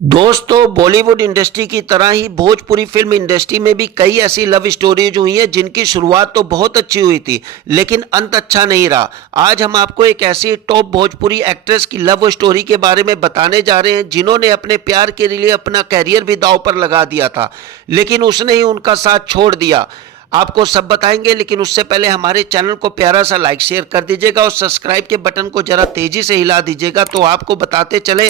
दोस्तों, बॉलीवुड इंडस्ट्री की तरह ही भोजपुरी फिल्म इंडस्ट्री में भी कई ऐसी लव स्टोरीज हुई हैं जिनकी शुरुआत तो बहुत अच्छी हुई थी, लेकिन अंत अच्छा नहीं रहा। आज हम आपको एक ऐसी टॉप भोजपुरी एक्ट्रेस की लव स्टोरी के बारे में बताने जा रहे हैं जिन्होंने अपने प्यार के लिए अपना कैरियर भी दांव पर लगा दिया था, लेकिन उसने ही उनका साथ छोड़ दिया। आपको सब बताएंगे, लेकिन उससे पहले हमारे चैनल को प्यारा सा लाइक शेयर कर दीजिएगा और सब्सक्राइब के बटन को जरा तेजी से हिला दीजिएगा। तो आपको बताते चले,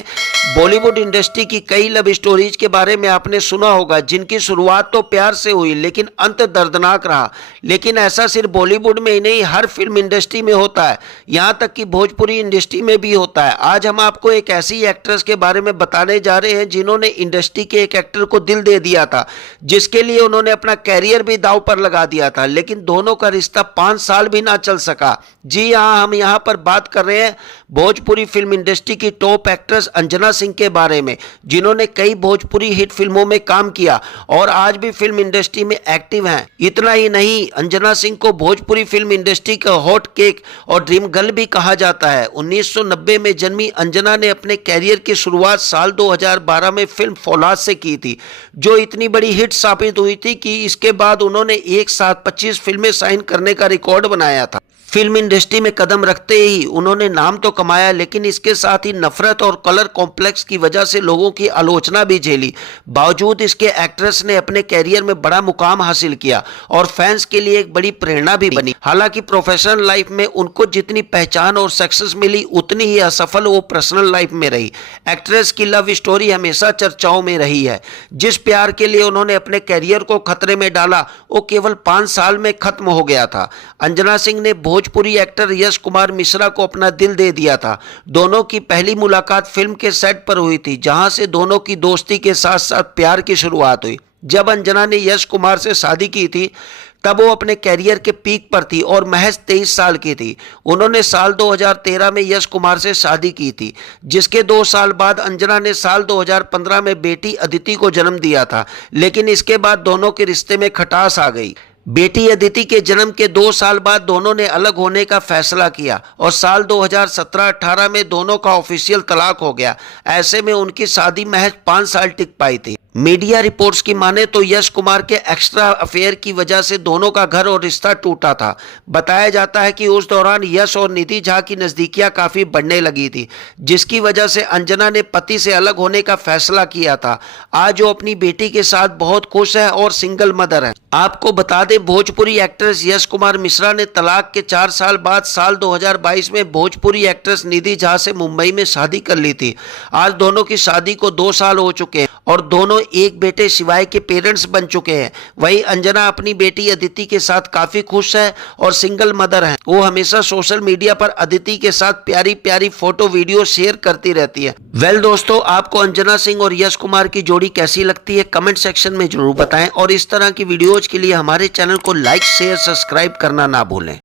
बॉलीवुड इंडस्ट्री की कई लव स्टोरीज के बारे में आपने सुना होगा जिनकी शुरुआत तो प्यार से हुई लेकिन अंत दर्दनाक रहा। लेकिन ऐसा सिर्फ बॉलीवुड में ही नहीं, हर फिल्म इंडस्ट्री में होता है, यहाँ तक कि भोजपुरी इंडस्ट्री में भी होता है। आज हम आपको एक ऐसी एक्ट्रेस के बारे में बताने जा रहे हैं जिन्होंने इंडस्ट्री के एक एक्टर को दिल दे दिया था, जिसके लिए उन्होंने अपना कैरियर भी दांव पर लगा दिया था, लेकिन दोनों का रिश्ता 5 साल भी ना चल सका। जी हाँ, हम यहाँ पर बात कर रहे हैं भोजपुरी फिल्म इंडस्ट्री की टॉप एक्ट्रेस अंजना सिंह के बारे में, जिन्होंने कई भोजपुरी हिट फिल्मों में काम किया और आज भी फिल्म इंडस्ट्री में एक्टिव हैं। इतना ही नहीं, अंजना सिंह को भोजपुरी फिल्म इंडस्ट्री का हॉट केक और ड्रीम गर्ल भी कहा जाता है। 1990 में जन्मी अंजना ने अपने कैरियर की शुरुआत साल 2012 में फिल्म फौलाद से की थी, जो इतनी बड़ी हिट साबित हुई थी कि इसके बाद उन्होंने एक साथ 25 फिल्में साइन करने का रिकॉर्ड बनाया था। फिल्म इंडस्ट्री में कदम रखते ही उन्होंने नाम तो कमाया, लेकिन इसके साथ ही नफरत और कलर कॉम्प्लेक्स की वजह से लोगों की आलोचना भी झेली। बावजूद इसके एक्ट्रेस ने अपने कैरियर में बड़ा मुकाम हासिल किया और फैंस के लिए एक बड़ी प्रेरणा भी बनी। हालांकि प्रोफेशनल लाइफ में उनको जितनी पहचान और सक्सेस मिली, उतनी ही असफल वो पर्सनल लाइफ में रही। एक्ट्रेस की लव स्टोरी हमेशा चर्चाओं में रही है। जिस प्यार के लिए उन्होंने अपने कैरियर को खतरे में डाला, वो केवल 5 साल में खत्म हो गया था। अंजना सिंह ने भोजपुरी एक्टर यश कुमार मिश्रा को अपना दिल दे दिया था। दोनों की पहली मुलाकात फिल्म के सेट पर हुई थी, जहां से दोनों की दोस्ती के साथ साथ प्यार की शुरुआत हुई। जब अंजना ने यश कुमार से शादी की थी, तब वो अपने कैरियर के पीक पर थी और महज 23 साल की थी। उन्होंने साल 2013 में यश कुमार से शादी की थी, जिसके 2 साल बाद अंजना ने साल 2015 में बेटी अदिति को जन्म दिया था। लेकिन इसके बाद दोनों के रिश्ते में खटास आ गई। बेटी अदिति के जन्म के 2 साल बाद दोनों ने अलग होने का फैसला किया और साल 2017-18 में दोनों का ऑफिशियल तलाक हो गया। ऐसे में उनकी शादी महज 5 साल टिक पाई थी। मीडिया रिपोर्ट्स की माने तो यश कुमार के एक्स्ट्रा अफेयर की वजह से दोनों का घर और रिश्ता टूटा था। बताया जाता है कि उस दौरान यश और निधि झा की नज़दीकियां काफ़ी बढ़ने लगी थी, जिसकी वजह से अंजना ने पति से अलग होने का फैसला किया था। आज वो अपनी बेटी के साथ बहुत खुश है और सिंगल मदर है। आपको बता दें, भोजपुरी एक्ट्रेस यश कुमार मिश्रा ने तलाक के 4 साल बाद साल 2022 में भोजपुरी एक्ट्रेस निधि झा से मुंबई में शादी कर ली थी। आज दोनों की शादी को 2 साल हो चुके हैं और दोनों एक बेटे शिवाय के पेरेंट्स बन चुके हैं। वहीं अंजना अपनी बेटी अदिति के साथ काफी खुश है और सिंगल मदर है। वो हमेशा सोशल मीडिया पर अदिति के साथ प्यारी प्यारी फोटो वीडियो शेयर करती रहती है। वेल दोस्तों, आपको अंजना सिंह और यश कुमार की जोड़ी कैसी लगती है, कमेंट सेक्शन में जरूर बताएं और इस तरह की वीडियोज के लिए हमारे चैनल को लाइक शेयर सब्सक्राइब करना ना भूलें।